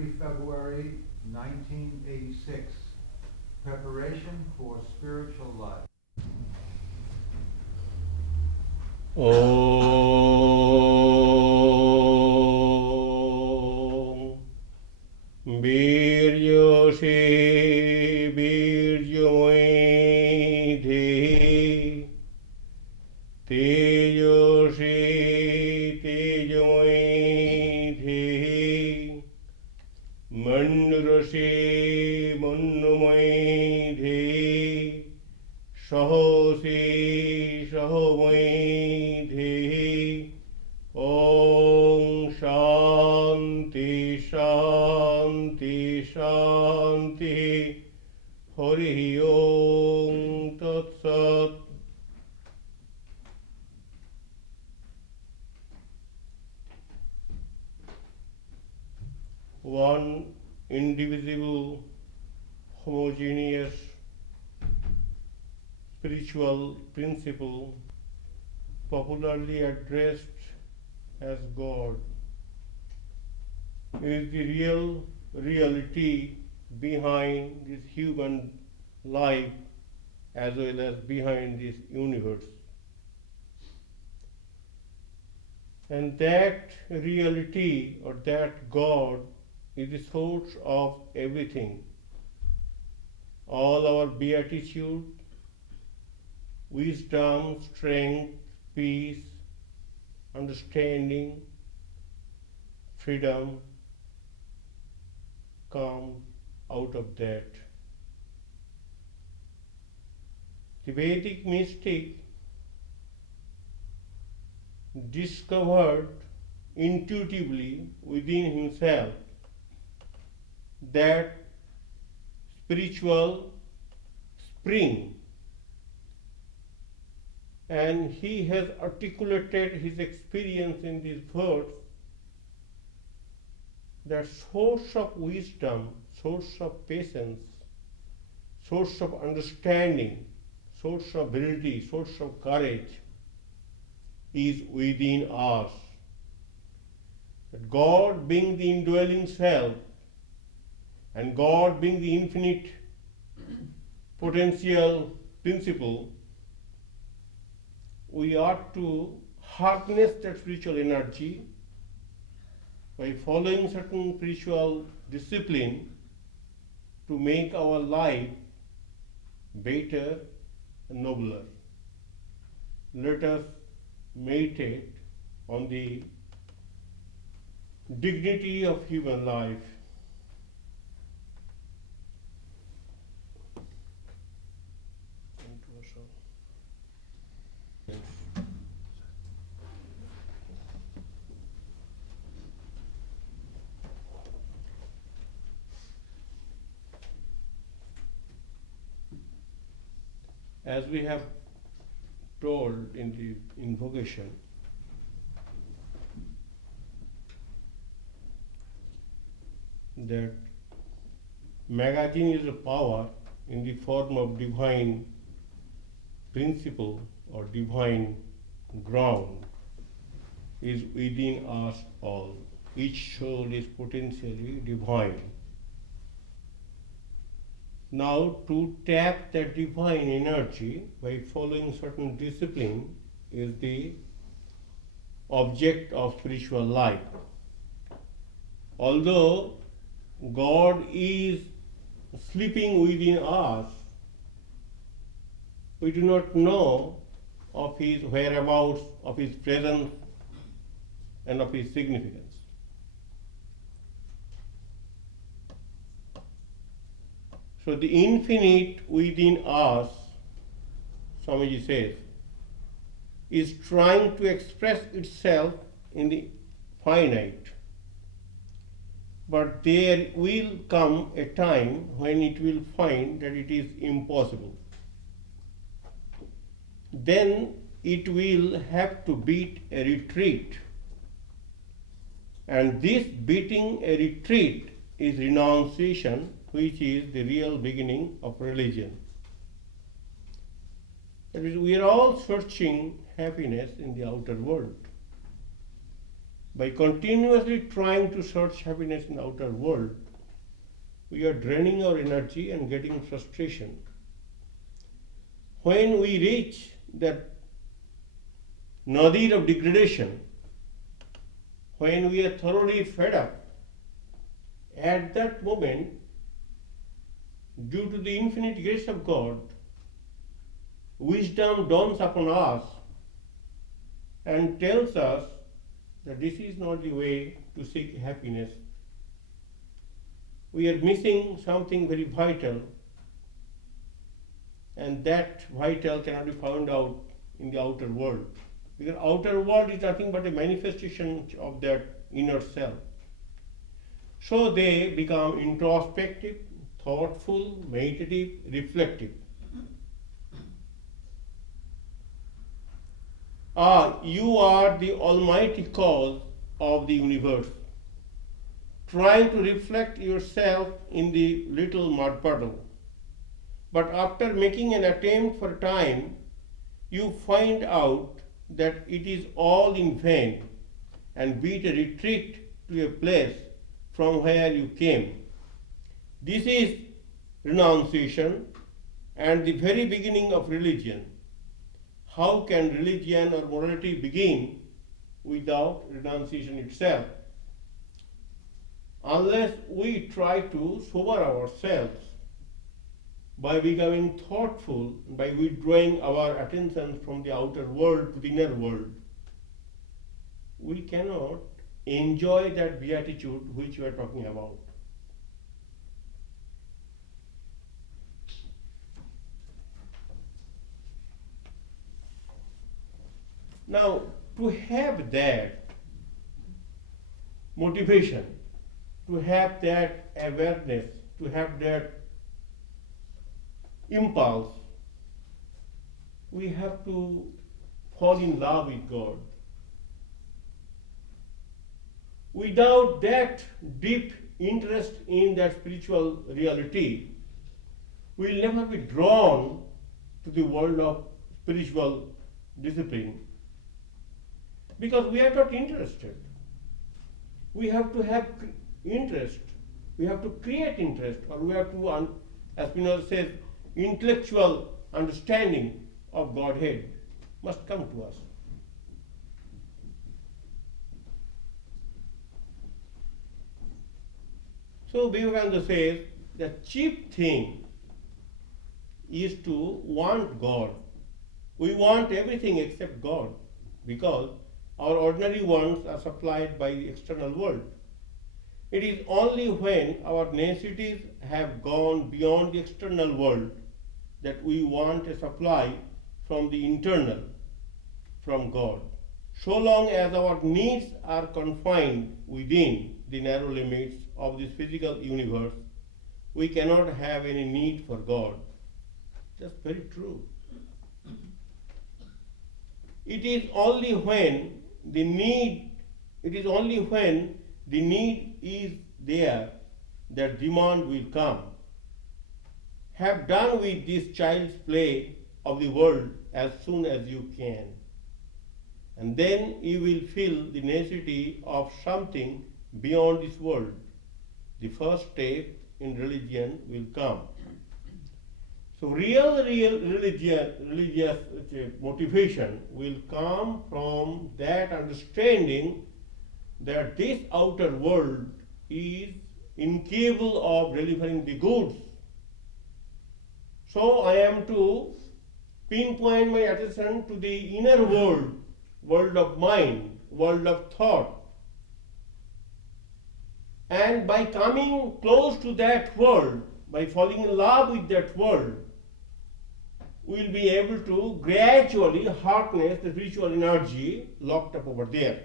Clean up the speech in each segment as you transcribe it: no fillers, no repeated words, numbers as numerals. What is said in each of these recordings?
23 February 1986. Preparation for spiritual life. Om Viryoshi Viryomoy Dehi Tejoshi Tejomoy Dehi Mandrashi Mannumoy Dehi Sahosi Sahomoy Dehi Om Shanti Shanti Shanti Hari Om Tat Sat. One indivisible, homogeneous spiritual principle, popularly addressed as God, is the real reality behind this human life as well as behind this universe. And that reality or that God is the source of everything. All our beatitude, wisdom, strength, peace, understanding, freedom come out of that. The Vedic mystic discovered intuitively within himself that spiritual spring, and he has articulated his experience in these words, that source of wisdom, source of patience, source of understanding, source of ability, source of courage is within us. That God being the indwelling self and God being the infinite potential principle, we ought to harness that spiritual energy by following certain spiritual discipline to make our life better and nobler. Let us meditate on the dignity of human life. As we have told in the invocation, that magazine is a power in the form of divine principle or divine ground is within us all. Each soul is potentially divine. Now, to tap that divine energy by following certain discipline is the object of spiritual life. Although God is sleeping within us, we do not know of his whereabouts, of his presence, and of his significance. So the infinite within us, Swamiji says, is trying to express itself in the finite. But there will come a time when it will find that it is impossible. Then it will have to beat a retreat. And this beating a retreat is renunciation, which is the real beginning of religion. That is, we are all searching happiness in the outer world. By continuously trying to search happiness in the outer world, we are draining our energy and getting frustration. When we reach that nadir of degradation, when we are thoroughly fed up, at that moment, due to the infinite grace of God, wisdom dawns upon us and tells us that this is not the way to seek happiness. We are missing something very vital, and that vital cannot be found out in the outer world. Because outer world is nothing but a manifestation of that inner self. So they become introspective, thoughtful, meditative, reflective. You are the almighty cause of the universe. Trying to reflect yourself in the little mud puddle. But after making an attempt for a time, you find out that it is all in vain and beat a retreat to a place from where you came. This is renunciation and the very beginning of religion. How can religion or morality begin without renunciation itself? Unless we try to sober ourselves by becoming thoughtful, by withdrawing our attention from the outer world to the inner world, we cannot enjoy that beatitude which we are talking about. Now, to have that motivation, to have that awareness, to have that impulse, we have to fall in love with God. Without that deep interest in that spiritual reality, we will never be drawn to the world of spiritual discipline. Because we are not interested. We have to have interest. We have to create interest, or we have to, as Spinoza says, intellectual understanding of Godhead must come to us. So Vivekananda says the chief thing is to want God. We want everything except God because our ordinary wants are supplied by the external world. It is only when our necessities have gone beyond the external world that we want a supply from the internal, from God. So long as our needs are confined within the narrow limits of this physical universe, we cannot have any need for God. That's very true. It is only when the need is there that demand will come. Have done with this child's play of the world as soon as you can. And then you will feel the necessity of something beyond this world. The first step in religion will come. So real religious motivation will come from that understanding that this outer world is incapable of delivering the goods. So I am to pinpoint my attention to the inner world, world of mind, world of thought. And by coming close to that world, by falling in love with that world, we will be able to gradually harness the spiritual energy locked up over there.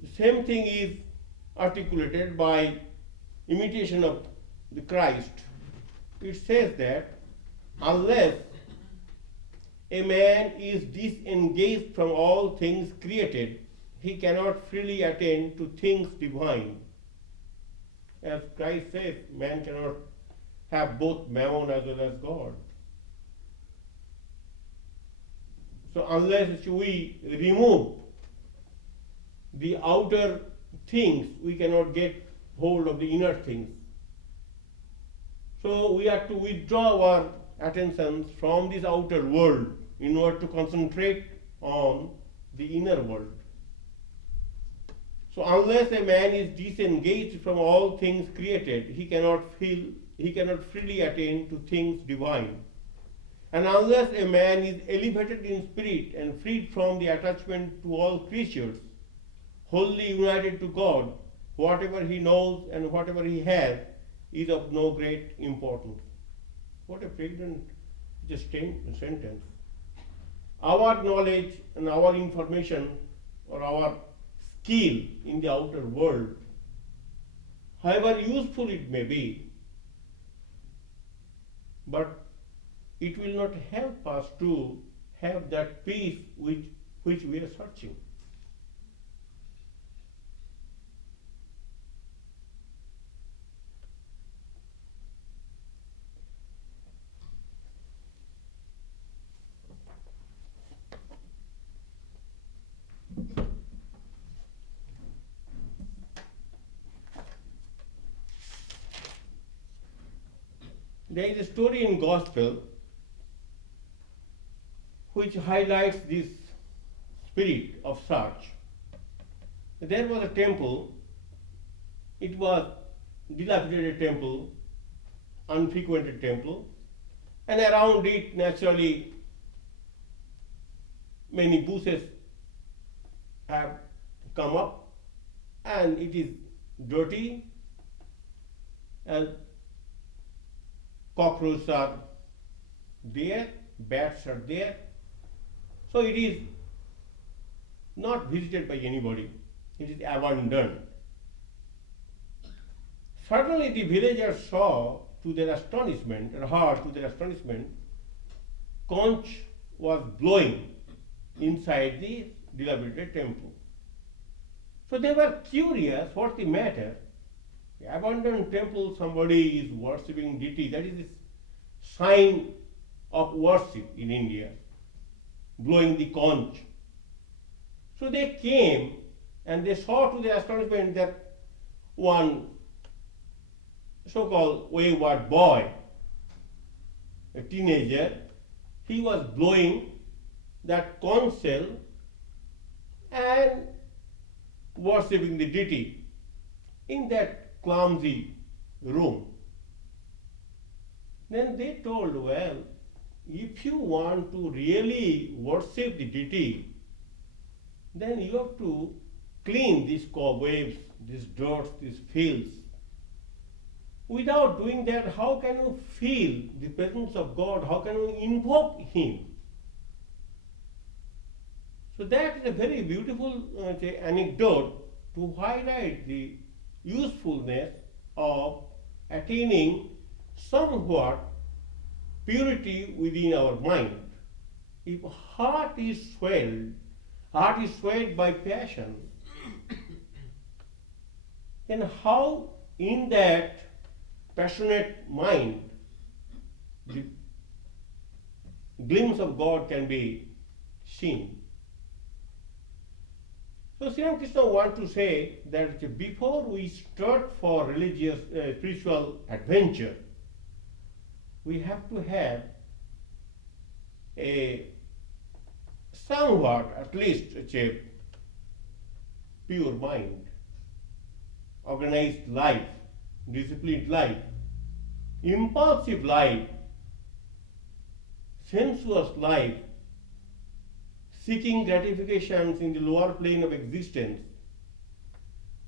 The same thing is articulated by imitation of the Christ. It says that unless a man is disengaged from all things created, he cannot freely attain to things divine. As Christ says, man cannot have both mammon as well as God. So unless we remove the outer things, we cannot get hold of the inner things. So we have to withdraw our attention from this outer world in order to concentrate on the inner world. So unless a man is disengaged from all things created, he cannot freely attain to things divine. And unless a man is elevated in spirit and freed from the attachment to all creatures, wholly united to God, whatever he knows and whatever he has is of no great importance. What a pregnant sentence. Our knowledge and our information or our skill in the outer world, however useful it may be, but it will not help us to have that peace which we are searching. There is a story in Gospel which highlights this spirit of search. There was a temple, it was dilapidated temple, unfrequented temple, and around it naturally many bushes have come up and it is dirty and cockroaches are there, bats are there. So it is not visited by anybody. It is abandoned. Suddenly the villagers saw to their astonishment, or heard to their astonishment, conch was blowing inside the dilapidated temple. So they were curious, what's the matter? The abandoned temple, somebody is worshipping deity. That is a sign of worship in India, blowing the conch. So they came and they saw to their astonishment that one so-called wayward boy, a teenager, he was blowing that conch shell and worshipping the deity in that clumsy room. Then they told, well, if you want to really worship the deity, then you have to clean these cobwebs, these dirt, these filth. Without doing that, how can you feel the presence of God? How can you invoke Him? So that is a very beautiful anecdote to highlight the usefulness of attaining somewhat purity within our mind. If heart is swayed by passion, then how in that passionate mind the glimpse of God can be seen? So Sri Ramakrishna wants to say that before we start for religious, spiritual adventure, we have to have a somewhat, at least, a pure mind, organized life, disciplined life, impulsive life, sensuous life, seeking gratifications in the lower plane of existence,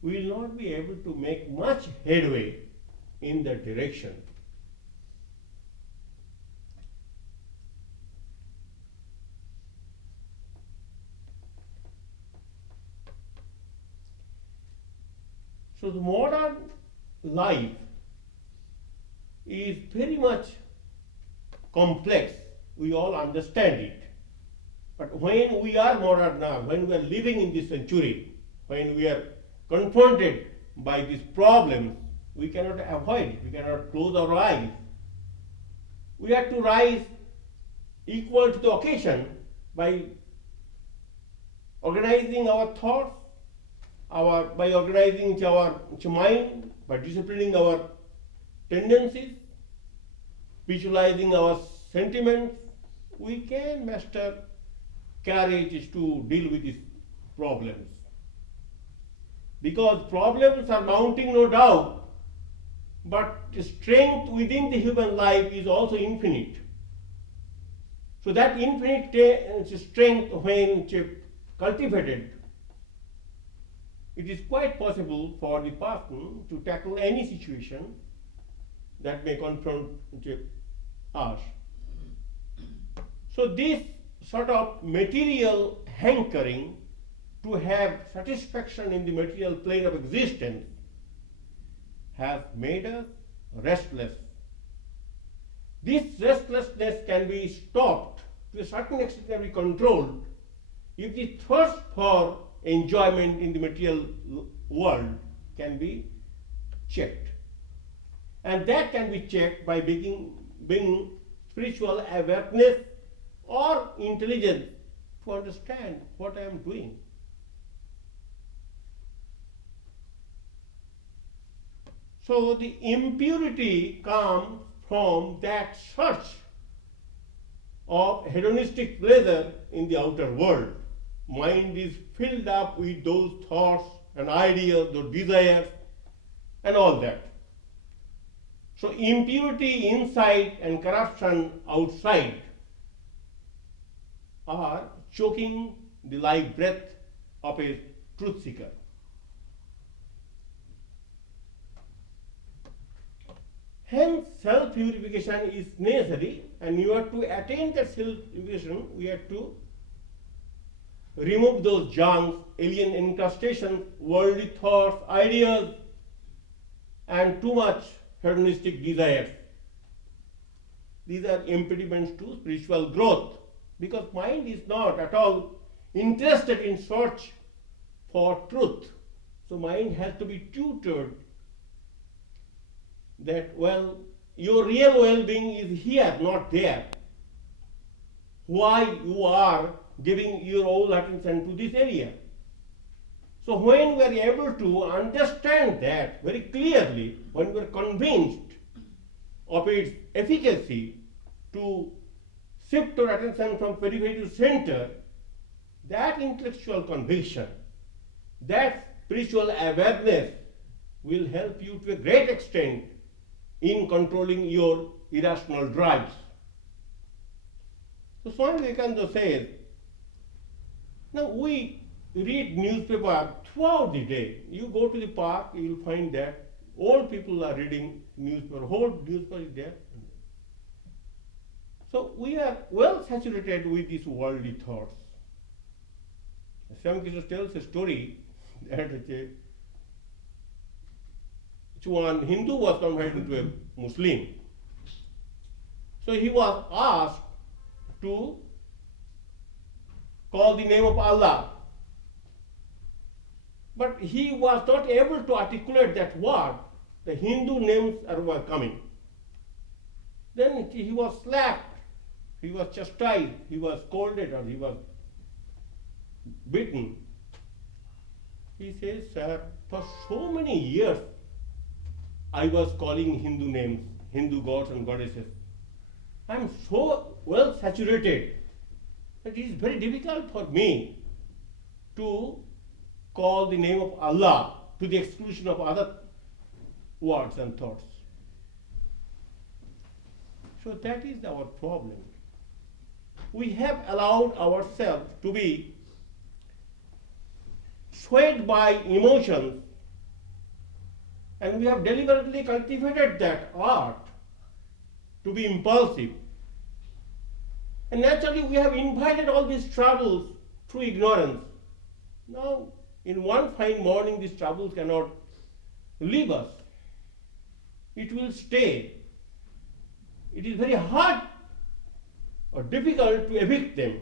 we will not be able to make much headway in that direction. So the modern life is very much complex. We all understand it. But when we are modern now, when we are living in this century, when we are confronted by these problems, we cannot avoid it, we cannot close our eyes. We have to rise equal to the occasion by organizing our thoughts, by organizing our mind, by disciplining our tendencies, visualizing our sentiments. We can master courage to deal with these problems. Because problems are mounting, no doubt, but the strength within the human life is also infinite. So that infinite strength, when cultivated, it is quite possible for the person to tackle any situation that may confront us. So this sort of material hankering to have satisfaction in the material plane of existence has made us restless. This restlessness can be stopped, to a certain extent can be controlled, if the thirst for enjoyment in the material world can be checked. And that can be checked by being spiritual awareness or intelligence to understand what I am doing. So the impurity comes from that search of hedonistic pleasure in the outer world. Mind is filled up with those thoughts and ideas, those desires, and all that. So impurity inside and corruption outside are choking the life breath of a truth seeker. Hence, self-purification is necessary, and you have to attain that self-purification, we have to remove those junks, alien incrustations, worldly thoughts, ideas, and too much hedonistic desires. These are impediments to spiritual growth, because mind is not at all interested in search for truth. So mind has to be tutored that, well, your real well-being is here, not there. Why you are giving your whole attention to this area? So when we are able to understand that very clearly, when we are convinced of its efficacy to shift our attention from periphery to center, that intellectual conviction, that spiritual awareness will help you to a great extent in controlling your irrational drives. So Swami Vivekananda says, now we read newspaper throughout the day. You go to the park, you will find that old people are reading newspaper, whole newspaper is there. So we are well saturated with these worldly thoughts. Swami Krishna tells a story that one Hindu was converted into a Muslim. So he was asked to call the name of Allah. But he was not able to articulate that word. The Hindu names were coming. Then he was slapped, he was chastised, he was scolded, or he was beaten. He says, sir, for so many years I was calling Hindu names, Hindu gods and goddesses. I am so well saturated that it is very difficult for me to call the name of Allah to the exclusion of other words and thoughts. So that is our problem. We have allowed ourselves to be swayed by emotions, and we have deliberately cultivated that art to be impulsive. And naturally we have invited all these troubles through ignorance. Now, in one fine morning, these troubles cannot leave us. It will stay. It is very hard or difficult to evict them.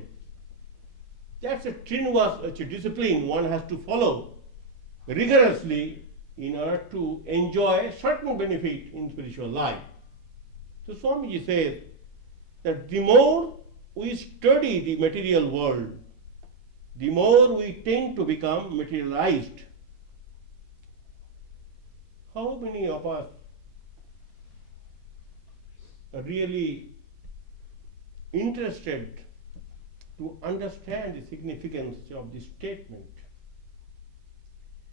That's a strenuous discipline one has to follow rigorously in order to enjoy certain benefit in spiritual life. So Swamiji says that the more we study the material world, the more we tend to become materialized. How many of us are really interested to understand the significance of this statement?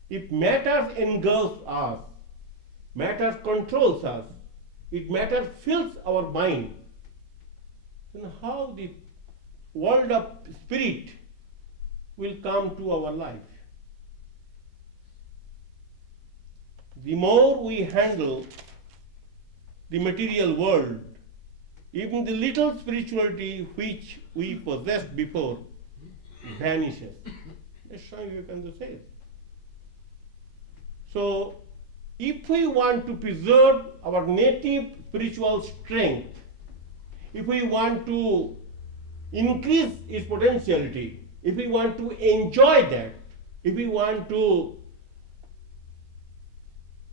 If matter engulfs us, matter controls us, if matter fills our mind, then how the world of spirit will come to our life? The more we handle the material world, even the little spirituality which we possessed before vanishes. That's Swami Vivekananda says. So, if we want to preserve our native spiritual strength, if we want to increase its potentiality, if we want to enjoy that, if we want to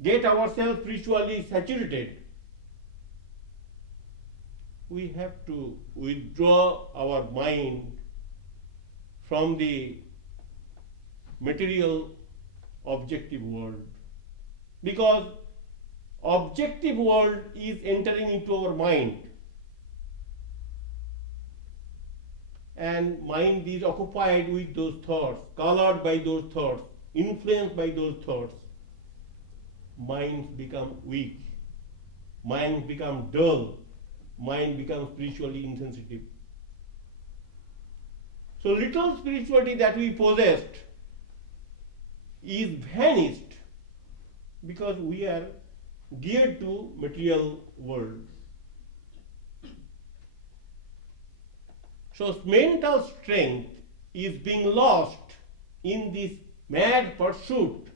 get ourselves spiritually saturated, we have to withdraw our mind from the material objective world, because objective world is entering into our mind, and mind is occupied with those thoughts, colored by those thoughts, influenced by those thoughts. Minds become weak, minds become dull, mind becomes spiritually insensitive. So little spirituality that we possessed is vanished because we are geared to material world. So mental strength is being lost in this mad pursuit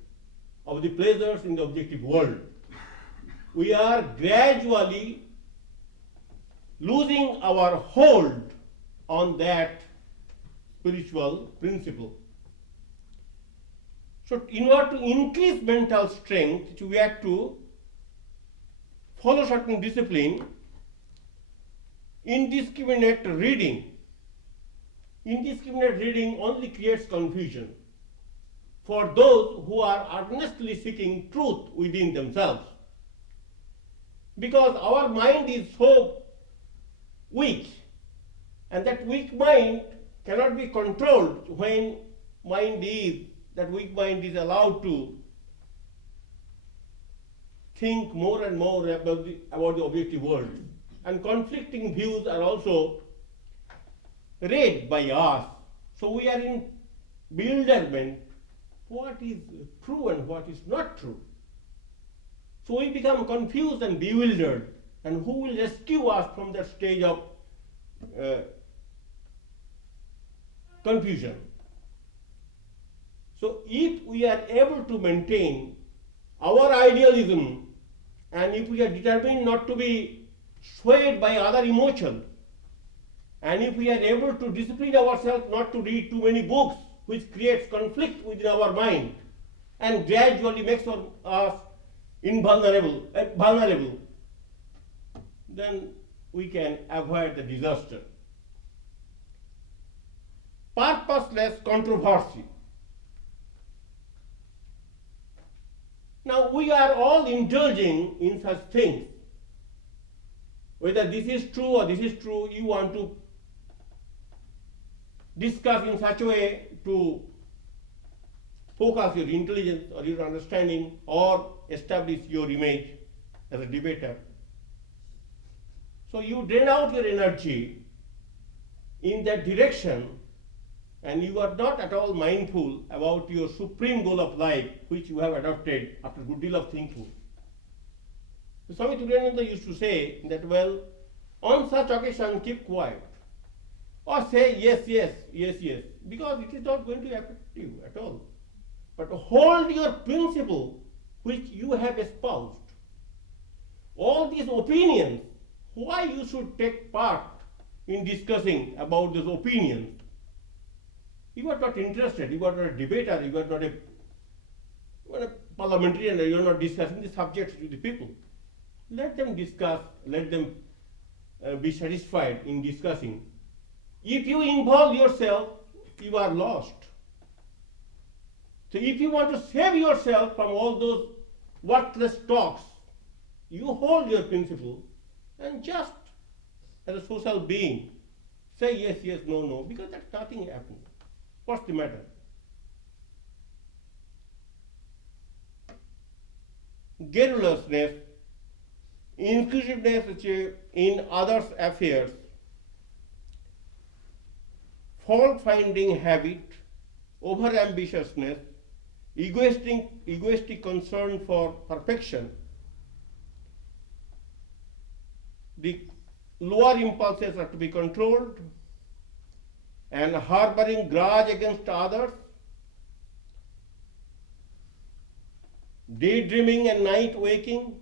of the pleasures in the objective world. We are gradually losing our hold on that spiritual principle. So in order to increase mental strength, we have to follow certain discipline. Indiscriminate reading. Indiscriminate reading only creates confusion for those who are earnestly seeking truth within themselves. Because our mind is so weak, and that weak mind cannot be controlled when that weak mind is allowed to think more and more about the objective world. And conflicting views are also read by us. So we are in bewilderment. What is true and what is not true? So we become confused and bewildered. And who will rescue us from that stage of confusion? So if we are able to maintain our idealism, and if we are determined not to be swayed by other emotions, and if we are able to discipline ourselves not to read too many books which creates conflict within our mind and gradually makes us vulnerable, then we can avoid the disaster. Purposeless controversy. Now we are all indulging in such things. Whether this is true or this is true, you want to discuss in such a way to focus your intelligence or your understanding or establish your image as a debater. So you drain out your energy in that direction, and you are not at all mindful about your supreme goal of life, which you have adopted after a good deal of thinking. So Swami Tathagatananda used to say that, well, on such occasion, keep quiet. Or say yes, yes, yes, yes, because it is not going to affect you at all. But hold your principle which you have espoused. All these opinions, why you should take part in discussing about those opinions? You are not interested, you are not a debater, you are not a parliamentarian, you are not discussing the subjects with the people. Let them discuss, let them be satisfied in discussing. If you involve yourself, you are lost. So if you want to save yourself from all those worthless talks, you hold your principle and just as a social being, say yes, yes, no, no, because that's nothing happening. What's the matter? Garrulousness, inquisitiveness in others' affairs, fault-finding habit, over-ambitiousness, egoistic concern for perfection, the lower impulses are to be controlled, and harboring grudge against others, daydreaming and night waking,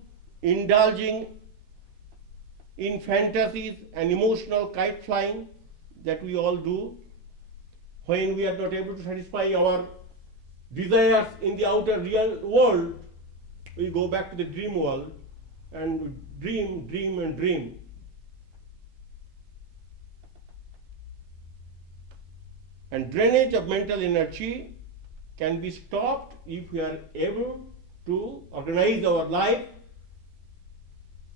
indulging in fantasies and emotional kite flying that we all do when we are not able to satisfy our desires in the outer real world. We go back to the dream world and we dream, dream, and dream. And drainage of mental energy can be stopped if we are able to organize our life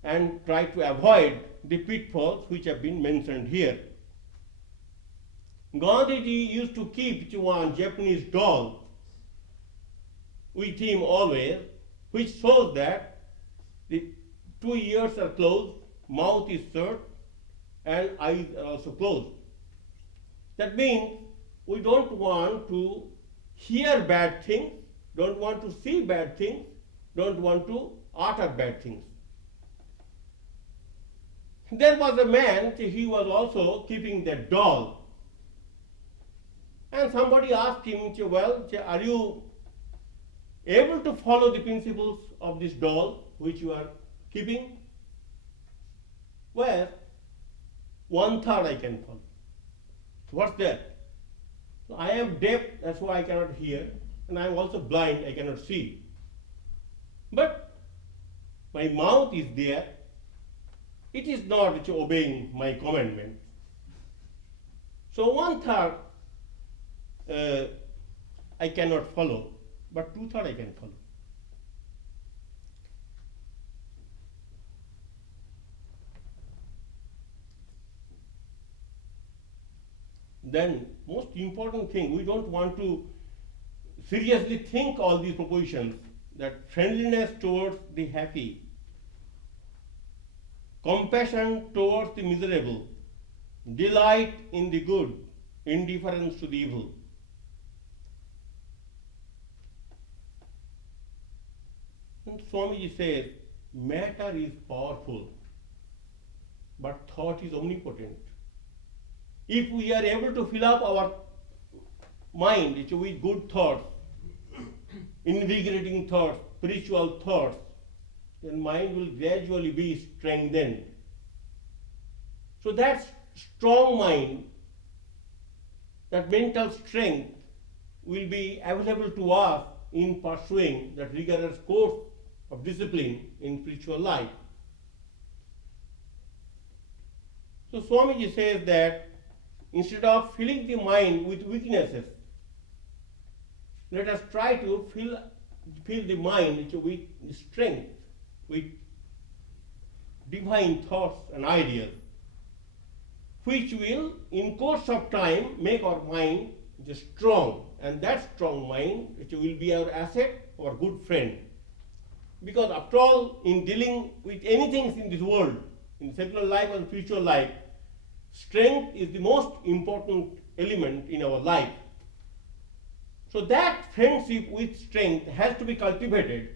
and try to avoid the pitfalls which have been mentioned here. Gandhiji used to keep one Japanese doll with him always, which shows that the 2 ears are closed, mouth is shut, and eyes are also closed. That means we don't want to hear bad things, don't want to see bad things, don't want to utter bad things. There was a man, he was also keeping that doll. And somebody asked him, well, are you able to follow the principles of this doll which you are keeping? Well, 1/3 I can follow. What's that? I am deaf, that's why I cannot hear, and I am also blind, I cannot see. But my mouth is there, it is not obeying my commandment. So 1/3 I cannot follow, but 2/3 I can follow. Then, most important thing, we don't want to seriously think all these propositions, that friendliness towards the happy, compassion towards the miserable, delight in the good, indifference to the evil. And Swamiji says, matter is powerful, but thought is omnipotent. If we are able to fill up our mind with good thoughts, invigorating thoughts, spiritual thoughts, then mind will gradually be strengthened. So that strong mind, that mental strength will be available to us in pursuing that rigorous course of discipline in spiritual life. So Swamiji says that instead of filling the mind with weaknesses, let us try to fill the mind with strength, with divine thoughts and ideas, which will, in course of time, make our mind strong. And that strong mind, which will be our asset, our good friend. Because after all, in dealing with anything in this world, in secular life and spiritual life, strength is the most important element in our life. So that friendship with strength has to be cultivated,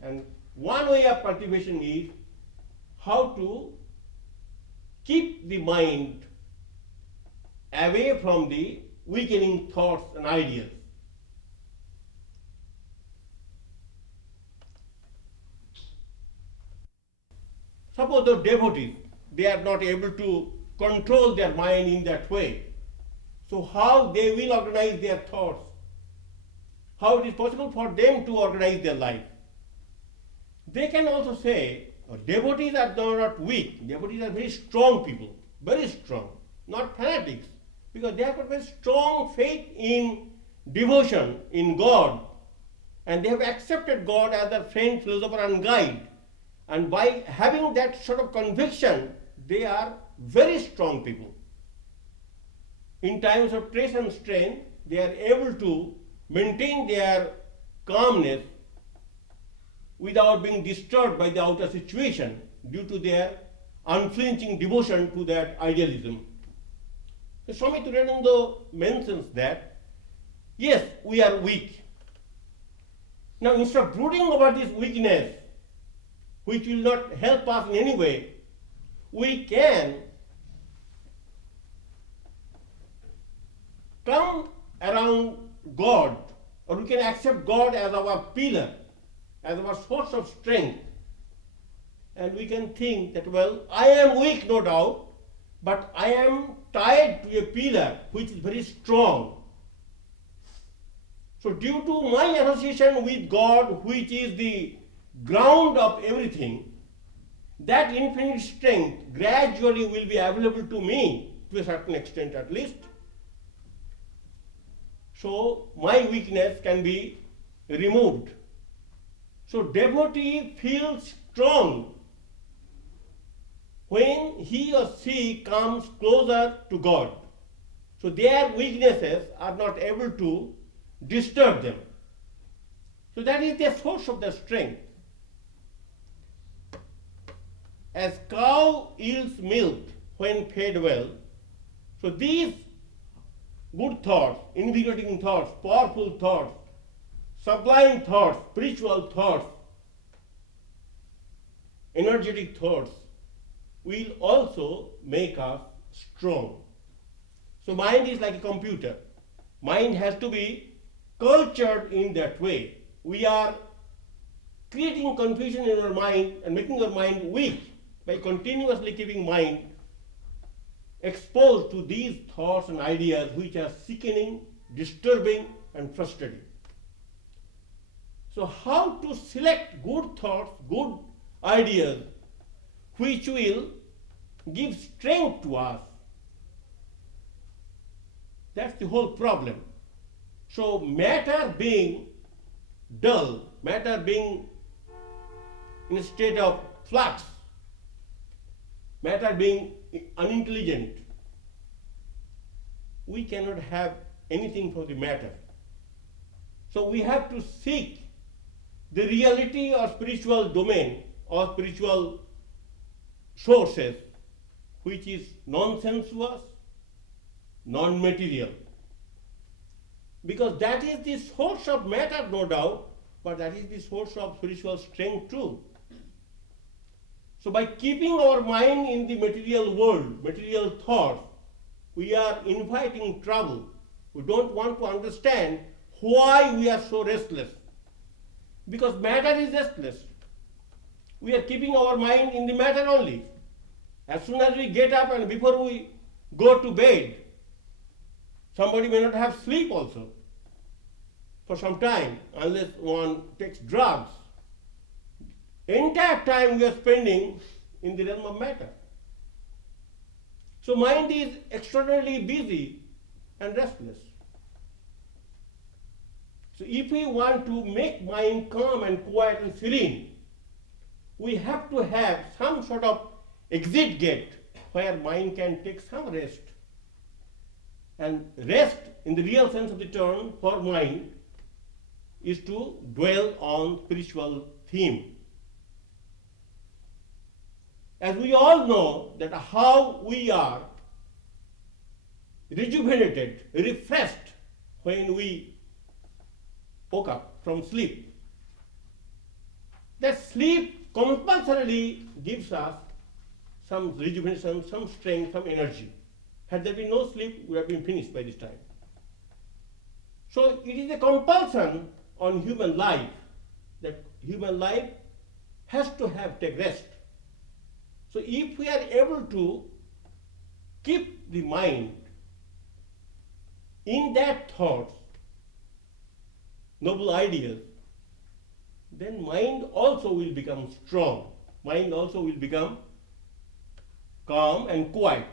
and one way of cultivation is how to keep the mind away from the weakening thoughts and ideas. Suppose the devotees, they are not able to control their mind in that way. So how they will organize their thoughts? How it is possible for them to organize their life? They can also say, devotees are not weak. Devotees are very strong people, very strong, not fanatics, because they have got very strong faith in devotion, in God, and they have accepted God as their friend, philosopher, and guide. And by having that sort of conviction, they are very strong people. In times of stress and strain, they are able to maintain their calmness without being disturbed by the outer situation due to their unflinching devotion to that idealism. So Swami Tathagatananda mentions that, yes, we are weak. Now, instead of brooding over this weakness, which will not help us in any way, we can come around God, or we can accept God as our pillar, as our source of strength. And we can think that, well, I am weak, no doubt, but I am tied to a pillar which is very strong. So due to my association with God, which is the ground of everything, that infinite strength gradually will be available to me, to a certain extent at least. So my weakness can be removed. So devotee feels strong when he or she comes closer to God. So their weaknesses are not able to disturb them. So that is the source of their strength. As cow yields milk when fed well, so these good thoughts, invigorating thoughts, powerful thoughts, sublime thoughts, spiritual thoughts, energetic thoughts will also make us strong. So mind is like a computer. Mind has to be cultured in that way. We are creating confusion in our mind and making our mind weak by continuously keeping mind exposed to these thoughts and ideas which are sickening, disturbing, and frustrating. So how to select good thoughts, good ideas, which will give strength to us? That's the whole problem. So matter being dull, matter being in a state of flux, matter being unintelligent, we cannot have anything from the matter. So we have to seek the reality or spiritual domain or spiritual sources which is non-sensuous, non-material. Because that is the source of matter, no doubt, but that is the source of spiritual strength too. So by keeping our mind in the material world, material thoughts, we are inviting trouble. We don't want to understand why we are so restless. Because matter is restless. We are keeping our mind in the matter only. As soon as we get up and before we go to bed, somebody may not have sleep also for some time unless one takes drugs. Entire time we are spending in the realm of matter. So mind is extraordinarily busy and restless. So if we want to make mind calm and quiet and serene, we have to have some sort of exit gate where mind can take some rest. And rest, in the real sense of the term, for mind, is to dwell on spiritual theme. As we all know that how we are rejuvenated, refreshed when we woke up from sleep. That sleep compulsorily gives us some rejuvenation, some strength, some energy. Had there been no sleep, we would have been finished by this time. So it is a compulsion on human life that human life has to take rest. So if we are able to keep the mind in that thoughts, noble ideas, then mind also will become strong. Mind also will become calm and quiet.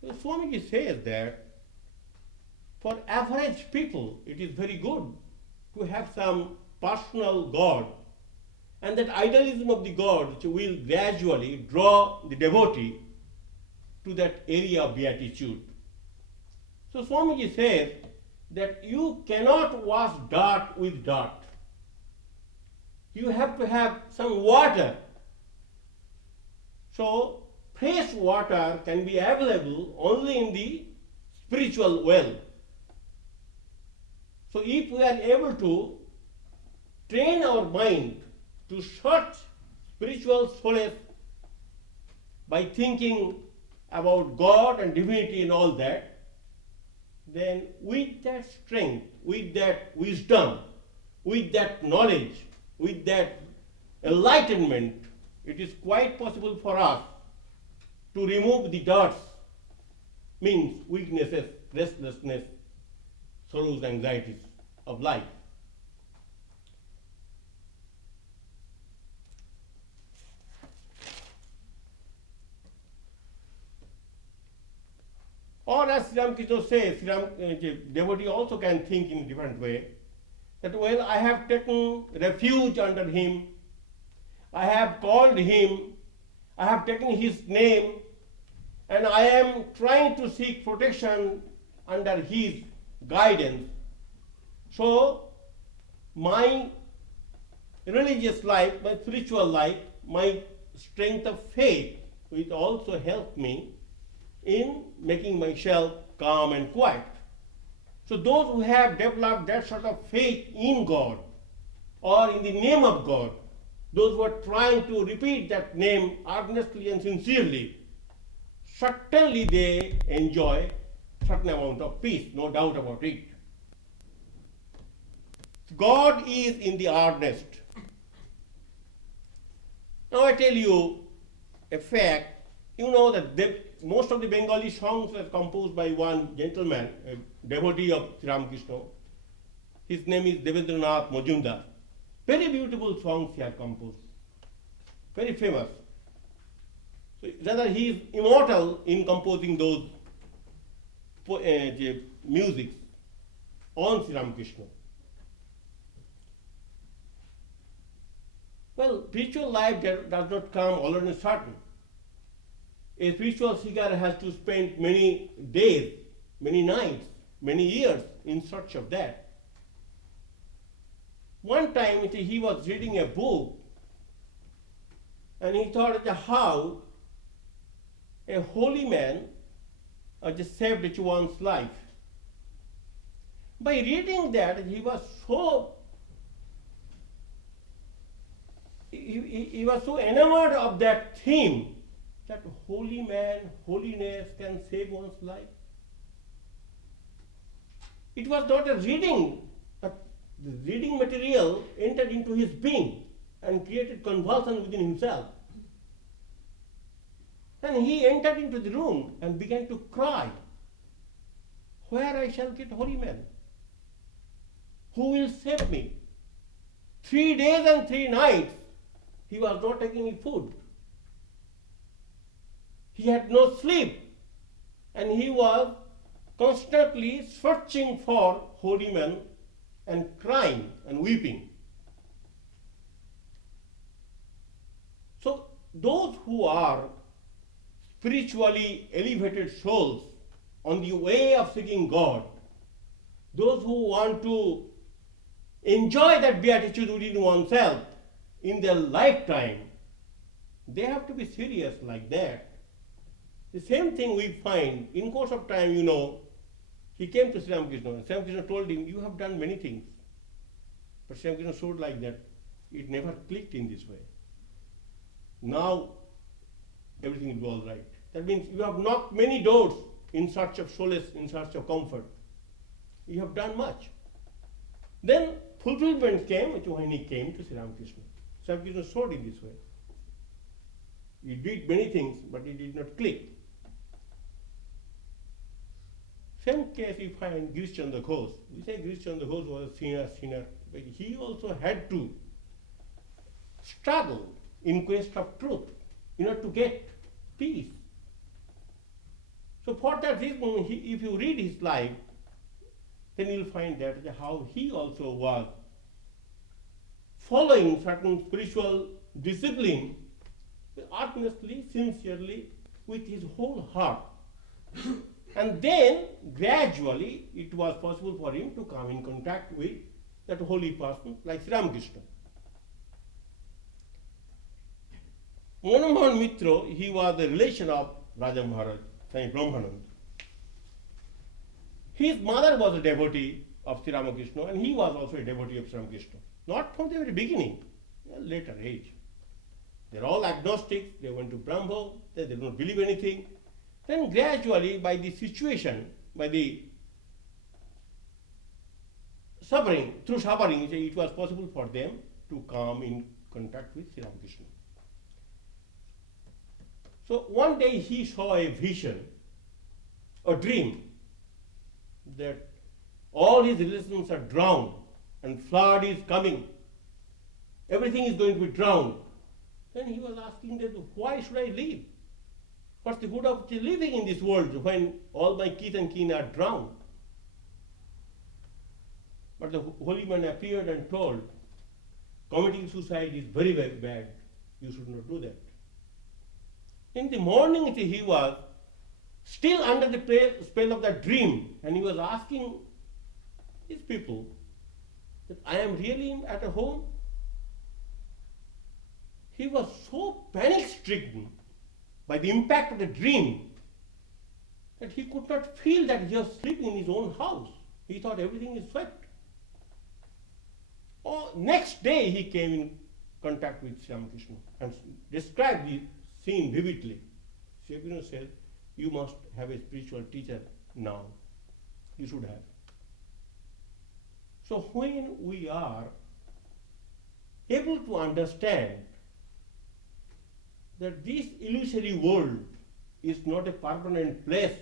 So Swamiji says that for average people, it is very good to have some personal God, and that idealism of the God will gradually draw the devotee to that area of beatitude. So Swamiji says that you cannot wash dirt with dirt. You have to have some water. So fresh water can be available only in the spiritual well. So if we are able to train our mind to search spiritual solace by thinking about God and divinity and all that, then with that strength, with that wisdom, with that knowledge, with that enlightenment, it is quite possible for us to remove the dirts, means weaknesses, restlessness, sorrows, anxieties of life. Or as Sri Ramakrishna says, devotee also can think in a different way, that well, I have taken refuge under him, I have called him, I have taken his name, and I am trying to seek protection under his guidance. So my religious life, my spiritual life, my strength of faith will also help me in making myself calm and quiet. So those who have developed that sort of faith in God or in the name of God, those who are trying to repeat that name earnestly and sincerely, certainly they enjoy certain amount of peace, no doubt about it. God is in the earnest. Now I tell you a fact. You know that most of the Bengali songs were composed by one gentleman, a devotee of Sri Ramakrishna. His name is Devendranath Majumdar. Very beautiful songs he had composed. Very famous. So rather he is immortal in composing those music on Sri Ramakrishna. Well, spiritual life does not come all on a sudden. A spiritual seeker has to spend many days, many nights, many years in search of that. One time he was reading a book and he thought how a holy man just saved one's life. By reading that, he was so enamored of that theme, that holy man, holiness can save one's life. It was not a reading, but the reading material entered into his being and created convulsion within himself. And he entered into the room and began to cry, where I shall get holy man? Who will save me? 3 days and 3 nights he was not taking any food. He had no sleep, and he was constantly searching for holy men and crying and weeping. So those who are spiritually elevated souls on the way of seeking God, those who want to enjoy that beatitude within oneself in their lifetime, they have to be serious like that. The same thing we find in course of time, he came to Sri Ramakrishna and Sri Ramakrishna told him, you have done many things. But Sri Ramakrishna showed like that, it never clicked in this way. Now everything will be all right. That means you have knocked many doors in search of solace, in search of comfort. You have done much. Then fulfillment came when he came to Sri Ramakrishna. Sri Ramakrishna showed in this way. He did many things, but it did not click. Same case we find Girish Chandra Ghosh. We say Girish Chandra Ghosh was a sinner, but he also had to struggle in quest of truth in order to get peace. So for that reason, if you read his life, then you'll find that how he also was following certain spiritual discipline earnestly, sincerely, with his whole heart. And then gradually it was possible for him to come in contact with that holy person like Sri Ramakrishna. Manomohan Mitra, he was the relation of Raja Maharaj, Swami Brahmananda. His mother was a devotee of Sri Ramakrishna, and he was also a devotee of Sri Ramakrishna. Not from the very beginning, a later age. They're all agnostics, they went to Brahma, they did not believe anything. Then gradually, by the situation, by the suffering, through suffering, it was possible for them to come in contact with Sri Ramakrishna. So one day he saw a vision, a dream, that all his relations are drowned and flood is coming. Everything is going to be drowned. Then he was asking that, why should I live? What's the good of living in this world when all my kith and kin are drowned? But the holy man appeared and told, committing suicide is very, very bad. You should not do that. In the morning, he was still under the spell of that dream, and he was asking these people that I am really at a home. He was so panic-stricken by the impact of the dream that he could not feel that he was sleeping in his own house. He thought everything is swept. Next day he came in contact with Sri Ramakrishna and described the scene vividly. Sri Ramakrishna said, you must have a spiritual teacher now. You should have. So when we are able to understand that this illusory world is not a permanent place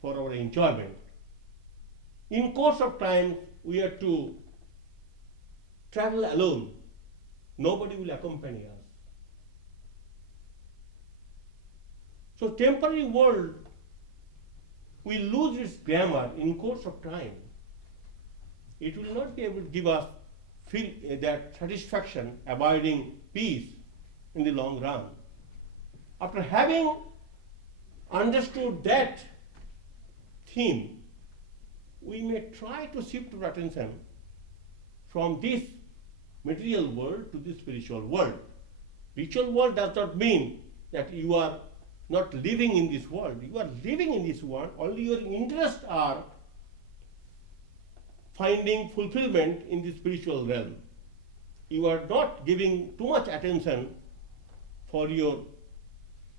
for our enjoyment, in course of time we are to travel alone. Nobody will accompany us. So temporary world will lose its glamour in course of time. It will not be able to give us that satisfaction, abiding peace in the long run. After having understood that theme, we may try to shift our attention from this material world to the spiritual world. Spiritual world does not mean that you are not living in this world. You are living in this world, only your interests are finding fulfillment in the spiritual realm. You are not giving too much attention for your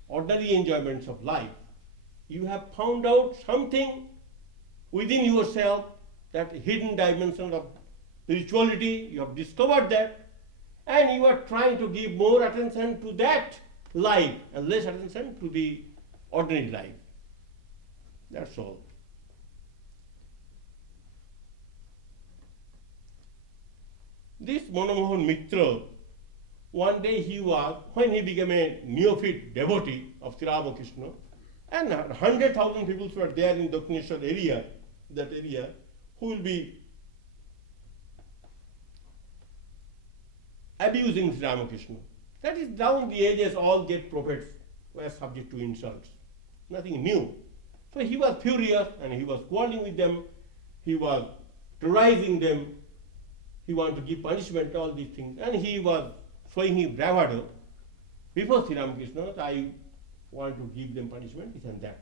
ordinary enjoyments of life. You have found out something within yourself, that hidden dimension of spirituality, you have discovered that, and you are trying to give more attention to that life and less attention to the ordinary life. That's all. This Manomohan Mitra, one day when he became a neophyte devotee of Sri Ramakrishna, and 100,000 people were there in Dakshineshwar area, who will be abusing Sri Ramakrishna. That is, down the ages, all great prophets were subject to insults. Nothing new. So he was furious and he was quarreling with them. He was terrorizing them. He wanted to give punishment, all these things. And he was showing his bravado before Sri Ramakrishna. I want to give them punishment, this and that.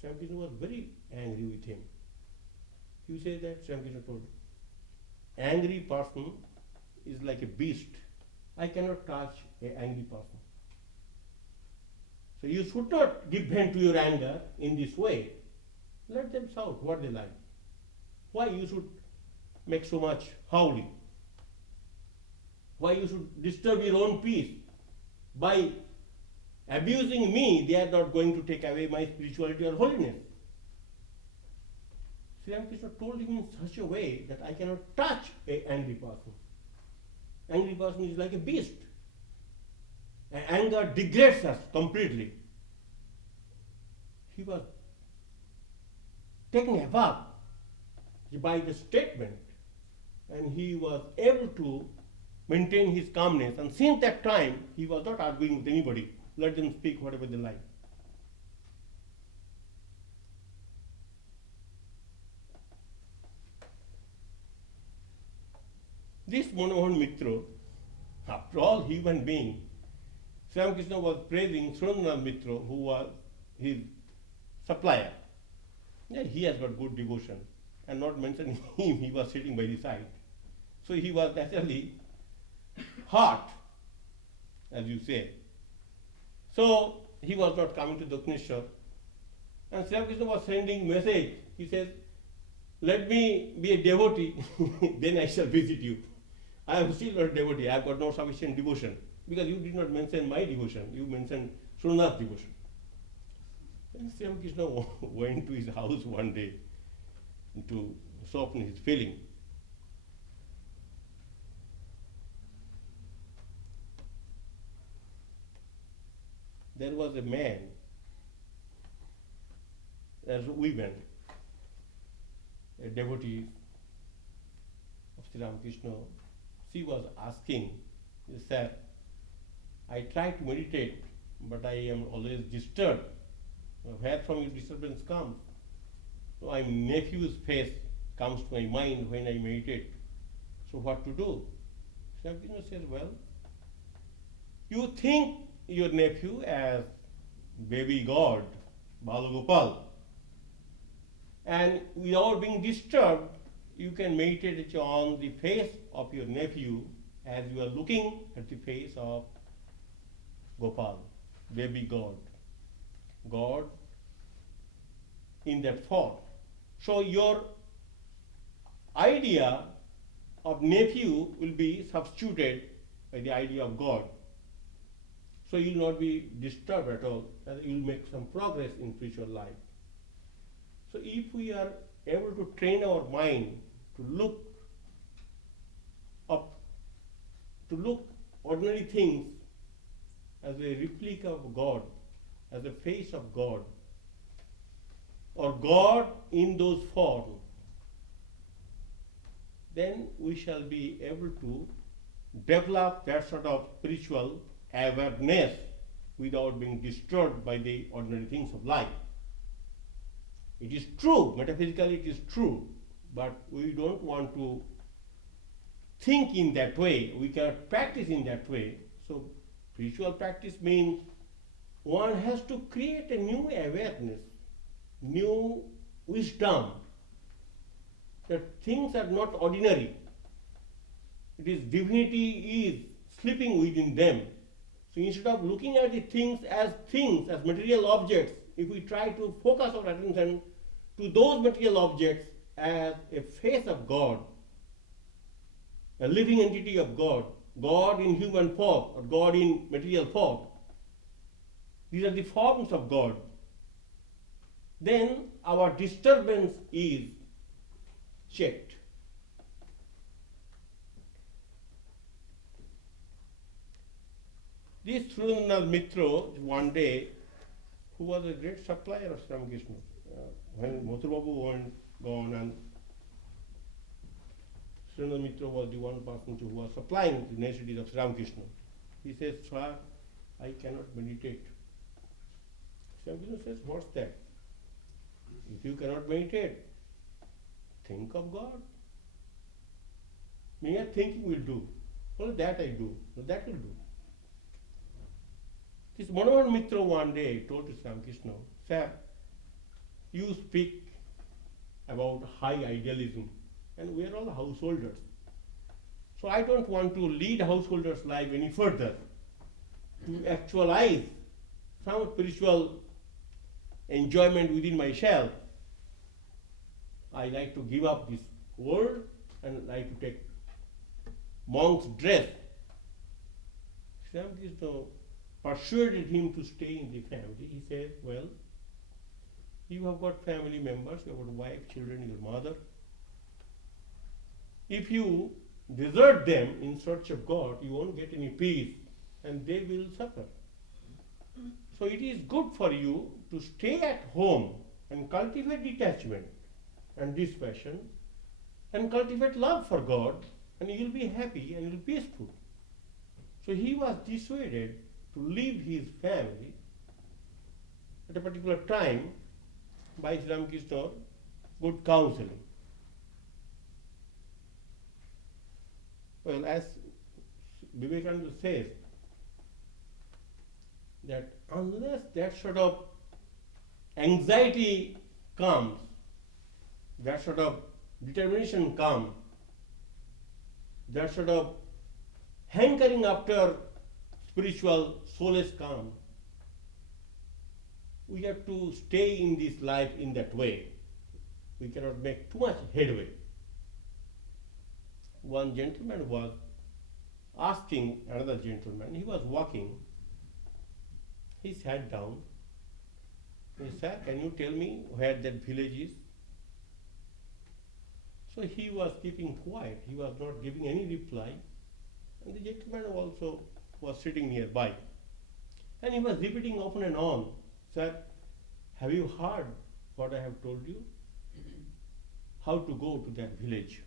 Sri Ramakrishna was very angry with him. You say that, Sri Ramakrishna told, angry person is like a beast. I cannot touch an angry person. So you should not give vent to your anger in this way. Let them shout what they like. Why you should make so much howling? Why you should disturb your own peace by abusing me, they are not going to take away my spirituality or holiness. Sri Ramakrishna told him in such a way that I cannot touch an angry person. Angry person is like a beast. And anger degrades us completely. He was taken aback by the statement, and he was able to maintain his calmness. And since that time, he was not arguing with anybody. Let them speak whatever they like. This Manohan Mitra, after all human being, Sri Ramakrishna was praising Surendra Mitra, who was his supplier. Yeah, he has got good devotion, and not mentioning him, he was sitting by the side. So he was naturally hot, as you say. So he was not coming to Dakshineshwar, and Sri Ramakrishna was sending message. He says, "Let me be a devotee, then I shall visit you. I am still not a devotee. I have got no sufficient devotion, because you did not mention my devotion. You mentioned Surendra's devotion." And Sri Ramakrishna went to his house one day to soften his feeling. There was a man, as a woman, a devotee of Sri Ramakrishna. She was asking, "Sir, I try to meditate, but I am always disturbed. Where from your disturbance comes? So my nephew's face comes to my mind when I meditate. So what to do?" Sri Ramakrishna says, "Well, you think your nephew as baby god, Balagopal, and without being disturbed, you can meditate on the face of your nephew as you are looking at the face of Gopal, baby god, God in that form. So your idea of nephew will be substituted by the idea of God. So you will not be disturbed at all, and you will make some progress in spiritual life." So if we are able to train our mind to look up, to look ordinary things as a replica of God, as a face of God, or God in those forms, then we shall be able to develop that sort of spiritual awareness without being disturbed by the ordinary things of life. It is true, metaphysically it is true, but we don't want to think in that way. We cannot practice in that way. So spiritual practice means one has to create a new awareness, new wisdom, that things are not ordinary. It is divinity is sleeping within them. So instead of looking at the things, as material objects, if we try to focus our attention to those material objects as a face of God, a living entity of God, God in human form or God in material form, these are the forms of God, then our disturbance is checked. This Surendra Mitra, one day, who was a great supplier of Sri Ramakrishna, when Mathur Babu was gone and Surendra Mitra was the one person who was supplying the necessities of Sri Ramakrishna. He says, "Sir, I cannot meditate." Sri Ramakrishna says, "What's that? If you cannot meditate, think of God. Mere thinking will do. Only that I do. That will do." This Manohan Mitra one day told to Sri Ramakrishna, "Sir, you speak about high idealism, and we are all householders. So I don't want to lead householders' life any further. To actualize some spiritual enjoyment within myself, I like to give up this world and like to take monk's dress." Sri Ramakrishna persuaded him to stay in the family. He said, well, you have got family members, you have got wife, children, your mother. If you desert them in search of God, you won't get any peace and they will suffer. So it is good for you to stay at home and cultivate detachment and dispassion and cultivate love for God, and you will be happy and you will be peaceful. So he was dissuaded to leave his family at a particular time by Sri Ramakrishna good counseling. Well, as Vivekananda says, that unless that sort of anxiety comes, that sort of determination comes, that sort of hankering after spiritual solace comes, we have to stay in this life in that way. We cannot make too much headway. One gentleman was asking another gentleman, he was walking, he sat down, he said, sir, can you tell me where that village is? So he was keeping quiet, he was not giving any reply, and the gentleman also was sitting nearby. And he was repeating often and on, sir, have you heard what I have told you? How to go to that village?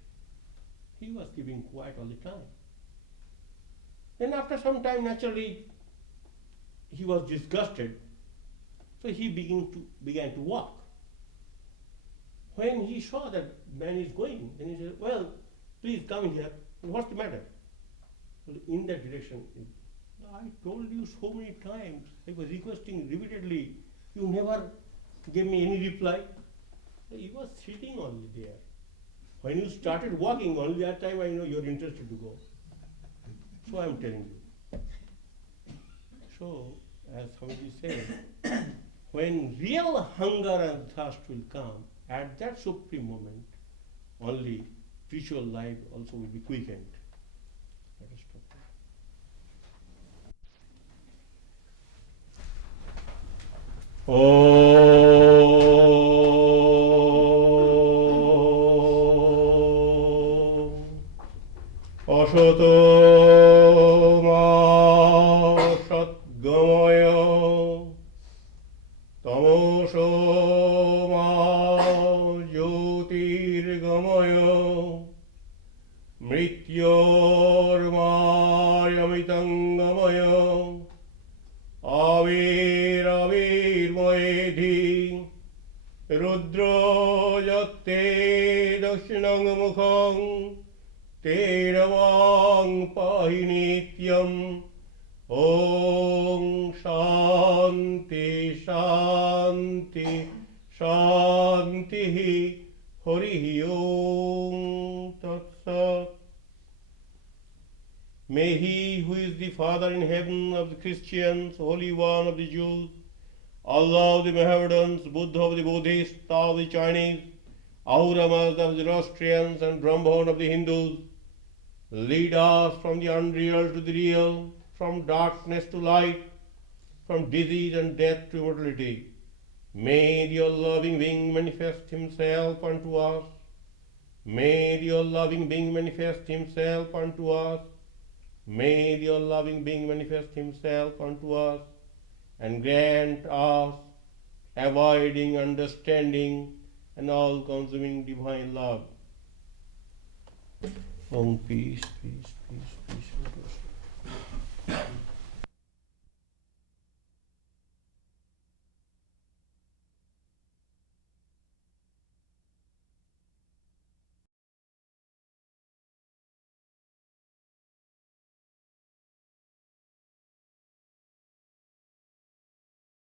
He was keeping quiet all the time. Then after some time, naturally, he was disgusted, so he began to walk. When he saw that man is going, then he said, well, please come here. What's the matter? Well, in that direction, I told you so many times, I was requesting repeatedly, you never gave me any reply. He was sitting only there. When you started walking, only that time I know you're interested to go. So I'm telling you. So, as Swamiji said, when real hunger and thirst will come, at that supreme moment, only spiritual life also will be quickened. Let us stop there. Asata ma satgamaya tamoso ma jyotirgamaya mrityor ma yamitangamaya avirmoedhi rudra yatte dakshinangamukham Teravang pahi nityam Om Shanti Shanti Shanti Hari Om Tat Sat. May he who is the Father in heaven of the Christians, Holy One of the Jews, Allah of the Mohammedans, Buddha of the Buddhists, Tao of the Chinese, Ahura Mazda of the Zoroastrians, and Brahman of the Hindus, lead us from the unreal to the real, from darkness to light, from disease and death to immortality. May your loving being manifest himself unto us. May your loving being manifest himself unto us. May your loving being manifest himself unto us, and grant us abiding understanding and all-consuming divine love. Om peace, peace, peace, peace.